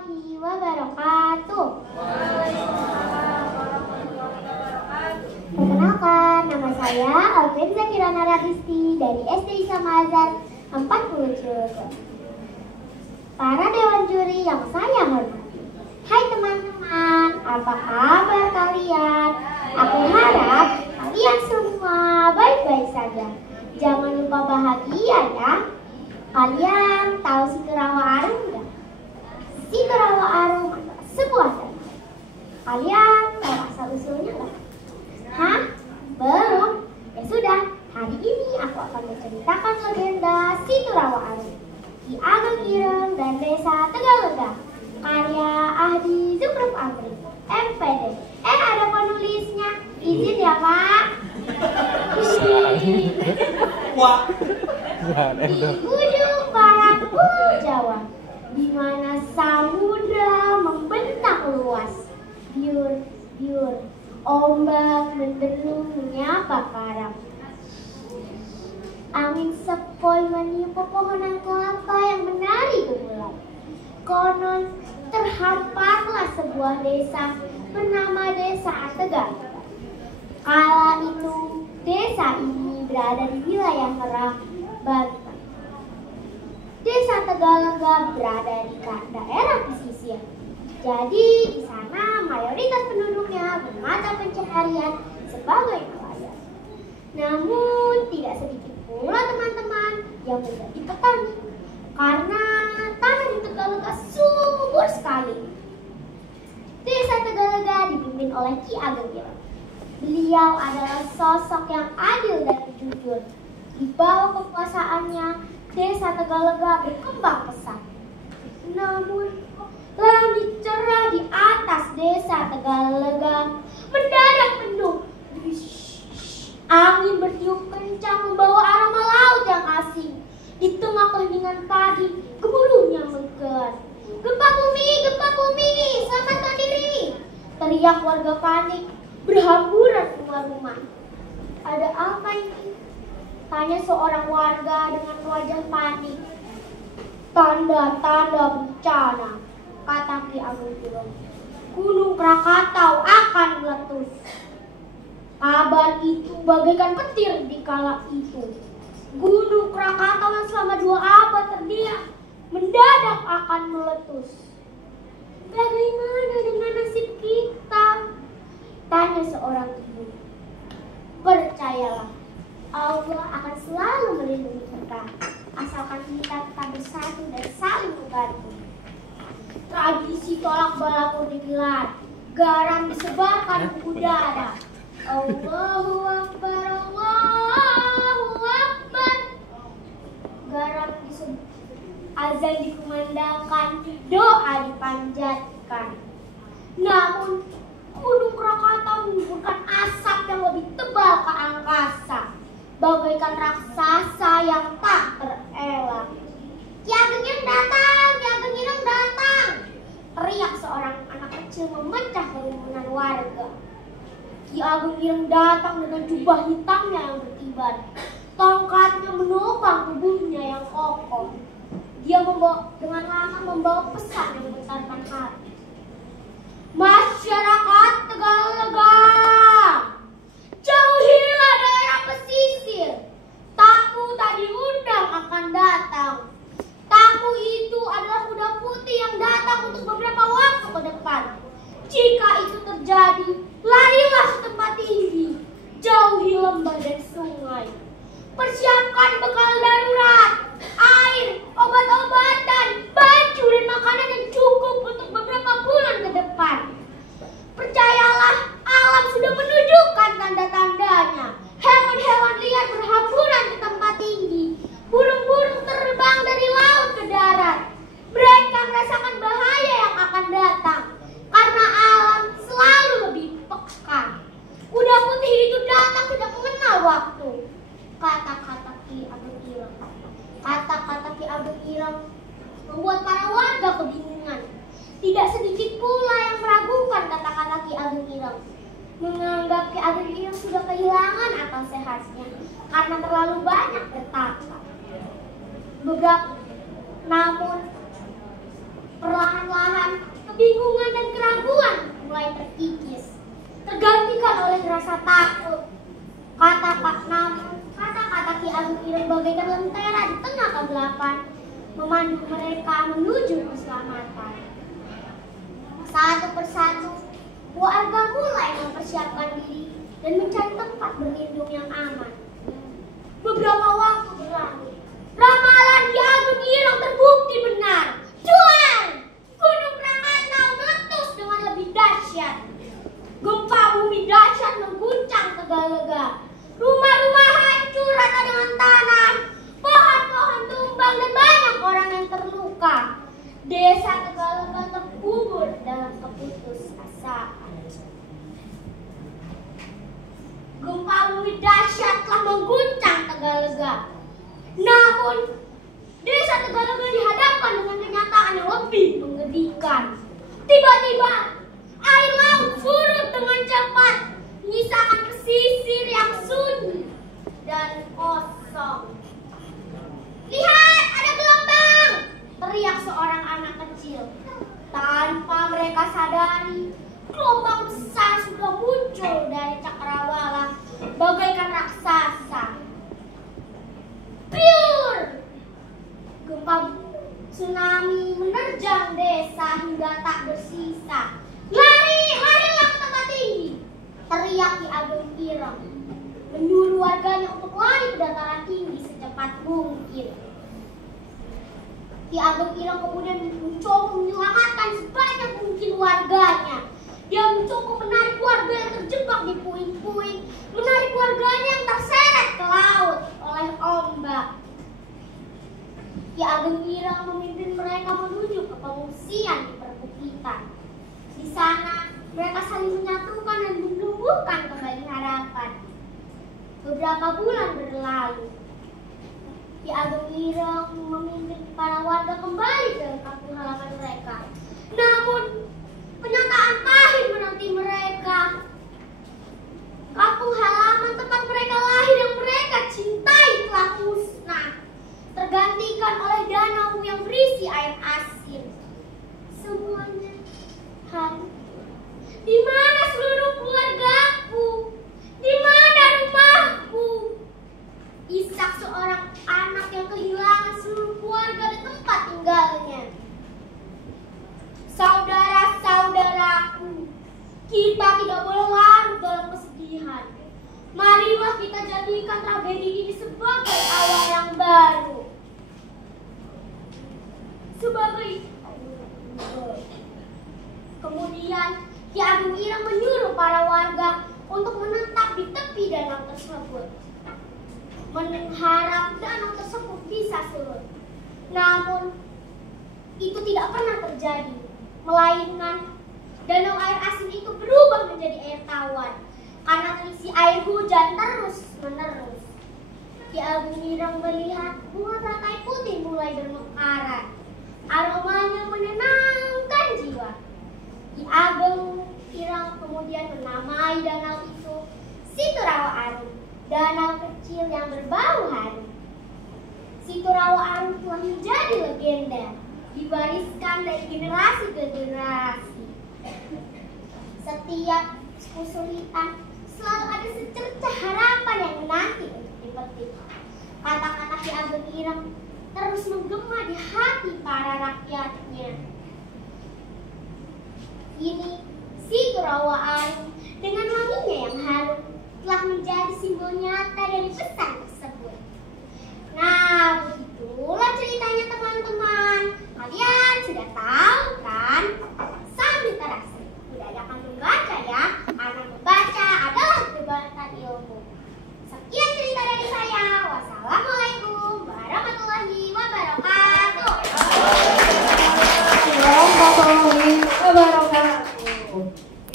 warahmatullahi wabarakatuh. Perkenalkan, nama saya Alvin Zakirana Radisti dari SD Islam Azhar 40 Cilegon. Para dewan juri yang saya hormati, hai teman-teman, apa kabar kalian? Aku harap kalian semua baik-baik saja. Jangan lupa bahagia ya. Kalian tahu Situ Rawa Arum enggak? Situ Rawa Arum adalah sebuah danau. Kalian tahu asal-usulnya enggak? Hah? Belum? Ya sudah, hari ini aku akan menceritakan legenda Situ Rawa Arum, Ki Ageng Ireng dan Desa Tegalega, karya Ahdi Zukruf Amri, MPD. Ada penulisnya. Izin ya Pak. Di ujung barat Pulau Jawa, di mana samudra membentang luas, biur-biur ombak mendengung menyapa karang. Angin sepoi meniup pepohonan kelapa yang menari gemulai. Konon terhamparlah sebuah desa bernama Desa Tegalega. Kala itu desa ini berada di wilayah Merak, Banten. Desa Tegalega berada di daerah pesisir. Jadi di sana mayoritas penduduknya bermata pencaharian sebagai nelayan. Namun tidak sedikit pula teman-teman yang menjadi petani, karena tanah di Tegalega subur sekali. Desa Tegalega dipimpin oleh Ki Ageng Ireng. Beliau adalah sosok yang adil dan jujur. Di bawah kekuasaannya, Desa Tegalega berkembang pesat. Namun, langit cerah di atas Desa Tegalega mendadak mendung. Angin bertiup kencang membawa aroma laut yang asing. Di tengah keheningan pagi, gemuruhnya menggelar. Gempa bumi, selamatkan diri! Teriak warga panik, berhamburan keluar rumah. Ada apa ini? Tanya seorang warga dengan wajah panik. Tanda-tanda bencana, kata Ki Ageng Ireng. Gunung Krakatau akan meletus. Kabar itu bagaikan petir di kala itu. Gunung Krakatau yang selama 2 abad terdiam mendadak akan meletus. Bagaimana dengan nasib kita? Tanya seorang ibu. Percayalah, Allah akan selalu melindungi kita, asalkan kita tetap bersatu dan saling membantu. Tradisi tolak balakur digelar, garam disebarkan ke udara. Allahu Akbar, Allahu Akbar. Garam disebarkan, azan dikumandangkan, doa dipanjatkan. Namun Gunung Krakatau menimbulkan asap yang lebih tebal ke angkasa, bagaikan raksasa yang tak terelak. Ki Ageng Ireng datang, Ki Ageng Ireng datang! Teriak seorang anak kecil memecah kerumunan warga. Ki Ageng Ireng datang dengan jubah hitamnya yang berkibar. Tongkatnya menopang tubuhnya yang kokoh. Dia dengan lantang membawa pesan yang menggetarkan hati. Masyarakat Tegalega, jauhilah daerah pesisir. Tamu tak diundang akan datang. Tamu itu adalah kuda putih yang datang untuk beberapa waktu ke depan. Jika itu terjadi, larilah ke tempat tinggi. Jauhi lembah dan sungai. Persiapkan bekal darurat, air, obat-obatan, baju dan makanan yang cukup untuk beberapa bulan ke depan. Percayalah, alam sudah menunjukkan tanda-tandanya. Hewan-hewan liar berhamburan ke tempat tinggi. Burung-burung terbang dari laut ke darat. Mereka merasakan bahaya yang akan datang, karena alam selalu lebih peka. Kuda putih itu datang tidak mengenal waktu. Kata-kata Ki Ageng Ireng. Kata-kata Ki Ageng Ireng membuat para warga kebingungan. Tidak sedikit pula yang meragukan kata-kata Ki Ageng Ireng. Menganggap Ki Ageng Ireng sudah kehilangan akal sehatnya karena terlalu banyak bertapa. Namun perlahan-lahan kebingungan dan keraguan mulai terkikis, tergantikan oleh rasa takut. Kata-kata Ki Ageng Ireng bagaikan lentera di tengah kegelapan, memandu mereka menuju keselamatan. Satu persatu, warga mulai mempersiapkan diri dan mencari tempat berlindung yang aman. Beberapa waktu berlalu, ramalan Ki Ageng Ireng terbukti benar. Cuan! Gunung Krakatau meletus dengan lebih dahsyat. Gempa bumi dahsyat mengguncang Tegalega. Rumah-rumah hancur rata dengan tanah. Pohon-pohon tumbang dan banyak orang yang terluka. Desa Tegalega terkubur dalam keputusasaan. Gempa bumi dahsyat telah mengguncang Tegalega. Namun, desa Tegalega dihadapkan dengan kenyataan yang lebih mengerikan. Tiba-tiba, air laut surut dengan cepat, menyisakan pesisir yang sunyi dan kosong. Lihat, ada gelombang! Teriak seorang anak kecil. Tanpa mereka sadari, gelombang besar sudah muncul dari cakrawala bagaikan raksasa. Piur! Gempa tsunami menerjang desa hingga tak bersisa. Larilah ke tempat tinggi! Teriak Ki Ageng Ireng, menyuruh warganya untuk lari ke dataran tinggi secepat mungkin. Ki Ageng Ireng kemudian mencoba menyelamatkan sebanyak mungkin warganya. Dia mencoba menarik warga yang terjebak di puing-puing, menarik warganya yang terseret ke laut oleh ombak. Ki Ageng Ireng memimpin mereka menuju ke pengungsian di perbukitan. Di sana, mereka saling menyatukan dan menumbuhkan kembali harapan. Beberapa bulan berlalu, Ki Ageng Ireng memimpin para warga kembali ke kampung halaman mereka. Namun, kenyataan pahit menanti mereka. Kampung halaman tempat mereka lahir yang mereka cintai telah musnah, tergantikan oleh danau yang berisi air asin. Semuanya hancur. Di mana seluruh keluargaku? Di mana rumahku? Isak seorang anak yang kehilangan seluruh keluarga dan tempat tinggalnya. Saudara-saudaraku, kita tidak boleh larut dalam kesedihan. Marilah kita jadikan tragedi ini sebagai awal yang baru. Kemudian Ki Ageng Ireng menyuruh para warga untuk menetap di tepi danau tersebut, mengharap danau tersebut bisa surut. Namun, itu tidak pernah terjadi, melainkan danau air asin itu berubah menjadi air tawar karena terisi air hujan terus-menerus. Ki Ageng Ireng melihat bunga teratai putih mulai bermekaran. Aromanya menenangkan jiwa. Ki Ageng Ireng kemudian menamai danau itu Situ Rawa Arum, danau kecil yang berbau harum. Situ Rawa Arum telah menjadi legenda, diwariskan dari generasi ke generasi. Setiap kesulitan selalu ada secercah harapan yang menanti untuk dipetik. Kata-kata Ki Ageng Ireng terus menggema di hati para rakyatnya. Kini, Situ Rawa Arum dengan wanginya yang harum telah menjadi simbol nyata dari pesan